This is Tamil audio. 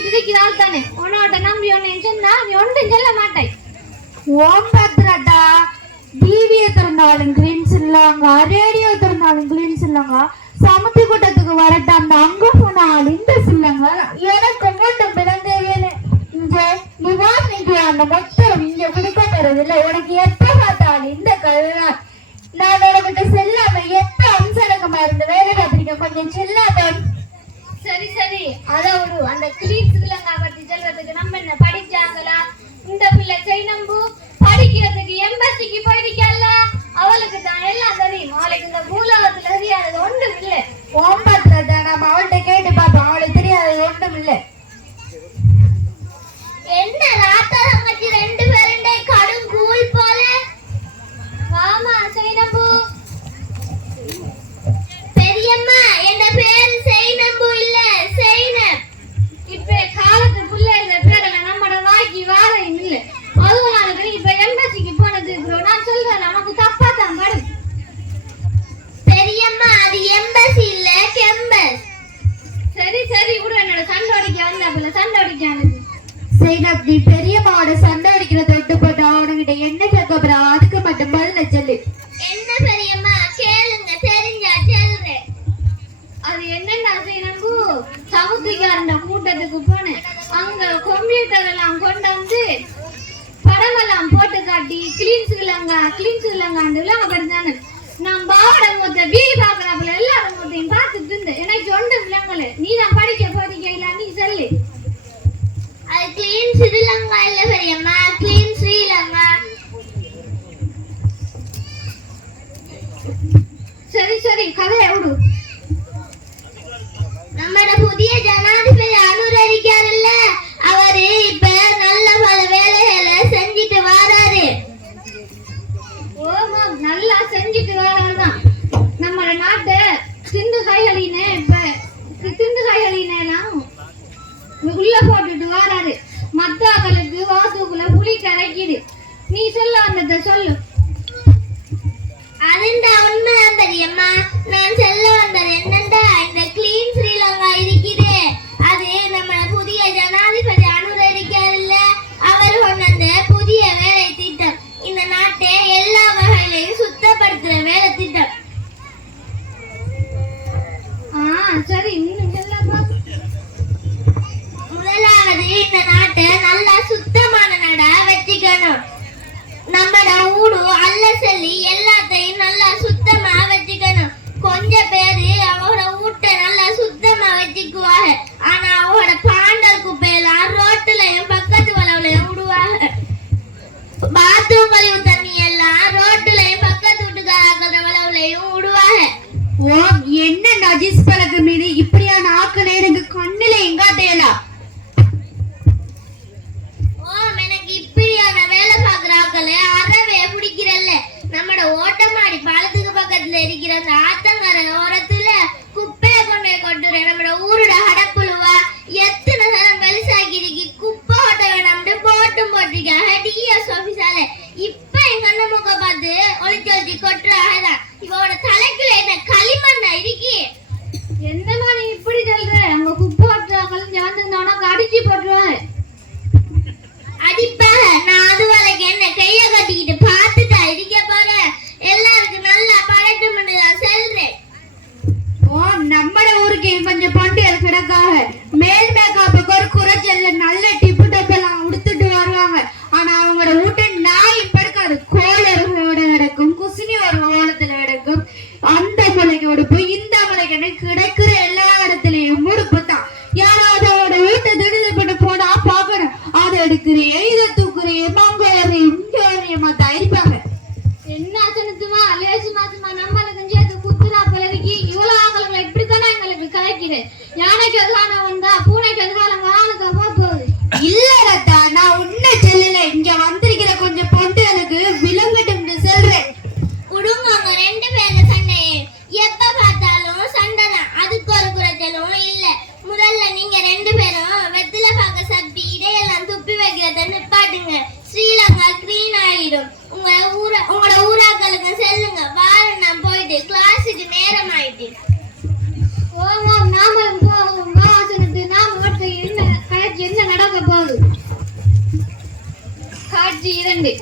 நம்பிட்டு இருக்கிறாள் தானே. உன்னோட நம்பி ஒன்னு சொன்னா நீ ஒன்றும் சொல்ல மாட்டாய். ஓம் பத்ரடா டிவியை திறந்தாலும் கிளீன்ஸ் இல்லங்க, ரேடியோ திறந்தாலும் கிளீன்ஸ் இல்லங்க, சமத்தி கூட்டத்துக்கு வரட்ட அந்த அங்க போனாலும் இந்த இல்லங்க. எனக்கு மட்டும் பிறந்தேன்னு இங்க நிவாரணிக்கு அந்த மொத்தம் இங்க கொடுக்க போறது இல்லை. உனக்கு எப்ப பார்த்தாலும் இந்த கல்யாணம் நான் உனக்கிட்ட செல்லாம எப்ப அம்சரகமா இருந்து வேலை பார்த்திருக்கேன். கொஞ்சம் செல்லாம. சரி சரி அதை விடு. அந்த கிளீன்ஸுலங்க பத்தி சொல்றதுக்கு நம்ம என்ன படிச்சாங்களா? இந்த பிள்ளை செய்யம்பு படிக்கிறதுக்கு எம்பசிக்கு போயிருக்கல, அவளுக்கு தான் எல்லாம் தெரியும். அவளுக்கு இந்த பூலோகத்துல தெரியாதது ஒன்றும் இல்லை. ஓம் பத்ரடா நம்ம அவள்கிட்ட கேட்டு பார்ப்போம், அவளுக்கு தெரியாதது ஒன்றும் இல்லை. என்ன ராத்தாரங்கச்சி ரெண்டு பேருண்டே கடும் கூல் போல. வாமா செய்யம்பு. பெரியம்மா என் பேர் செய்யம்பு இல்ல செய்யணும். இப்ப காலத்து பிள்ளைங்க பேர நம்மட வாக்கி வாரம் இல்ல. அதுவும் நாளைக்கு இப்ப எம்பசிக்கு போனது நான் சொல்றேன், நமக்கு தப்பா தான் படும். பெரியம்மா அது எம்பசி இல்ல கெம்பஸ். சரி சரி விடு, என்னோட சண்டை அடிக்க வந்தாப்புல சண்டை அடிக்கானது. செய்யணும் நீ பெரியம்மாவோட சண்டை அடிக்கிற தொட்டு போட்டு அவனுகிட்ட என்ன கேட்க போறா? அதுக்கு மட்டும் பதில சொல்லு. என்ன பெரியம்மா கேளுங்க, தெரிஞ்சா சொல்றேன். அது என்னன்னா செய்யணு, சமுத்திரிக்காரண்ட கூட்டத்துக்கு போனேன். அங்க கம்ப்யூட்டர் எல்லாம் கொண்டு வந்து படமெல்லாம் போட்டு காட்டி கிளீன்ஸுலங்காண்டு படிச்சானு. நான் பாவட மொத்த வீடு பாக்குறாப்புல எல்லாரும் மொத்தையும் பார்த்துட்டு இருந்தேன். எனக்கு ஒன்று விளங்கல. நீ தான் படிக்க போறீங்க, நீ சொல்லு. அது கிளீன் ஸ்ரீலங்கா இல்ல பெரியம்மா, கிளீன் ஸ்ரீலங்கா. சரி சரி கதையை விடு. நம்மட புதிய ஜனாதிபதி அனுரவிக்காருல்ல, அவரு இப்ப நல்ல பல வேலைகளை செஞ்சுட்டு வராரு. ஓமா நல்லா செஞ்சுட்டு வராதான். நம்ம நாட்டை திண்டு காய்களினே எல்லாம் உள்ள போட்டுட்டு வராரு. மத்தாக்களுக்கு வாத்துக்குள்ள புளி கரைக்குது. நீ சொல்ல வந்தத சொல்லு. அதுண்டா உண்மைதான் பெரியம்மா. நான் சொல்ல வந்தது என்னண்டா, இந்த கிளீன் ஸ்ரீலங்கா இருக்குது, அது நம்ம புதிய ஜனாதிபதி அனுரவிக்காருல்ல, அவர் கொண்ட புதிய வேலை திட்டம். இந்த நாட்டை எல்லா வகையிலையும் சுத்தப்படுத்துற வேலை திட்டம். சரி இன்னும் சொல்லப்பா. முதலாவது இந்த நாட்டை நல்லா சுத்தமான நாடா வச்சுக்கணும். நம்மட ஊடு அல்ல சொல்லி எல்லாத்தையும் நல்லா சுத்தமா வச்சுக்கணும். கொஞ்சம் பேரு அவங்களோட வீட்டை நல்லா சுத்தமா வச்சுக்குவாங்க. ஆனா அவங்களோட பாண்டல் குப்பையெல்லாம் ரோட்டுலயும் பக்கத்து வளவுலையும் விடுவாங்க. பாத்ரூம் கழிவு தண்ணி எல்லாம் ரோட்டுலயும் பக்கத்து வீட்டுக்காரங்கள வளவுலையும் விடுவாங்க. ஓ என்ன நஜிஸ் பழக்கம் மீது இப்படியான ஆக்களே எனக்கு கண்ணுல எங்காட்டையலாம். எனக்கு இப்படியான வேலை பாக்குற ஆக்களே அறவே பிடிக்கிறல்ல. நம்மட ஓட்டமாடி பாலத்துக்கு பக்கத்துல இருக்கிற அந்த ஆத்தங்கர ஓரத்துல குப்பையை கொண்டே கொட்டுறேன். நம்மட ஊரோட அடப்புழுவா எத்தனை தரம் பெருசாக்கி குப்பை ஓட்ட வேணாம்னு போட்டும் போட்டிருக்காங்க டிஎஸ் ஆபீஸால. இப்ப எங்க அண்ணன் முக பார்த்து ஒளிச்சு ஒளிச்சு கொட்டுறாங்கதான். இவோட தலைக்குள்ள என்ன களிமண்ணா இருக்கி. என்னமா நீ இப்படி சொல்ற? அங்க குப்பை ஓட்டுறாங்களும் சேர்ந்துருந்தோன்னா அடிச்சு போட்டுருவாங்க. அடிப்பாக நான் அது வரைக்கும் என்ன கைய கட்டிக்கிட்டு பார்த்துட்டா இருக்க போறேன். எல்லாருக்கும் நல்லா பழட்டும் நான் சொல்றேன். ஓ நம்மட ஊருக்கு கொஞ்சம் பண்டிகை கிடக்காக மேல் மேக்காப்புக்கு ஒரு குறைச்சல்ல நல்ல டிப்பு டப்பெல்லாம் உடுத்துட்டு வருவாங்க. ஆனா அவங்களோட வீட்டு நாய் படுக்காது. கோளர்களோட கிடக்கும், குசினி ஒரு ஓலத்துல கிடக்கும். அந்த முளைக்கோடு போய் இந்த முளைக்கு கிடைக்கிற எல்லா இடத்துலயும் முடுப்பு தான். யாராவது அவரோட வீட்டை திடுதல் பண்ண போனா பாக்கணும். அதை எடுக்கிறேன், இதை தூக்குறேன், மங்கோரே இங்கோரியமா தான் இருப்பாங்க. என்ன அசனத்துமா லேசு மாசமா நம்மளுக்கு சேர்த்து குத்துரா பிறகு இவ்வளவு ஆகலங்களை இப்படித்தானே எங்களுக்கு கலைக்கிறேன். யானைக்கு எதிரான வந்தா பூனைக்கு எதிரான வானுக்கு போகுது. இல்லடா நான் உன்னை சொல்லல, இங்க வந்திருக்கிற கொஞ்சம் பொண்டுகளுக்கு விலங்கட்டும்னு சொல்றேன். குடும்பங்க ரெண்டு பேரும் சண்டையே எப்ப பார்த்தாலும் சண்டை தான். அதுக்கு ஒரு குறைச்சலும் இல்ல. முதல்ல நீங்க ரெண்டு பேரும் வெத்தில பாக்க சப்பி இடையெல்லாம் துப்பி வைக்கிறத நிப்பாட்டுங்க. ஸ்ரீலங்கா கிளீன் ஆயிடும். உங்களோட ஊராக்களுக்கு செல்லுங்க. வாரம் நான் போயிட்டு கிளாஸுக்கு நேரம் ஆயிட்டு. ஓ நாமளும் போவோம். வாசனத்து போகுது. காட்சி 2.